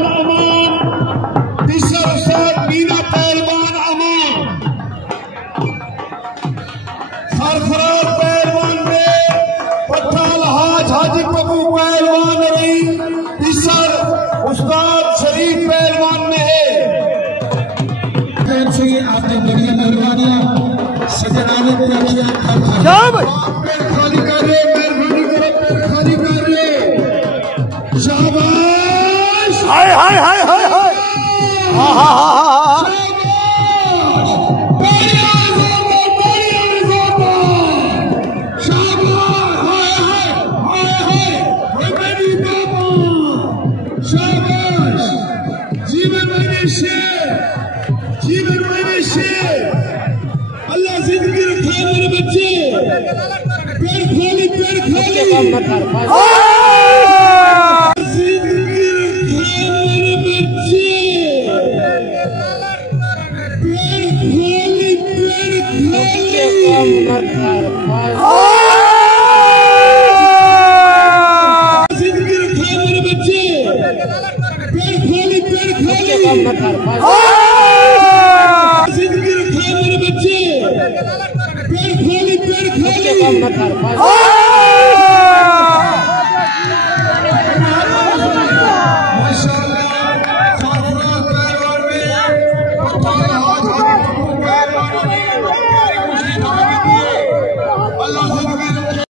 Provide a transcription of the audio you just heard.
पहलवान अमान, तीसरा उस्ताद मीना पहलवान अमान, सरफराज पहलवान ने पठाल हाजी पप्पू पहलवान रही, तीसरा उस्ताद शरीफ पहलवान ने है। आपने बढ़िया मेहरबानियां सजनाने पे रखिया खाली कर ले, मेहरबानी करो, खाली कर ले। शाबाश, हाय हाय हाय हाय हाय, हाँ हाँ हाँ हाँ, शाबाश, जीवन मैंने शेर, जीवन मैंने शेर, अल्लाह जिंदगी रखा मेरे बच्चे, पैर खाली, पैर खाली।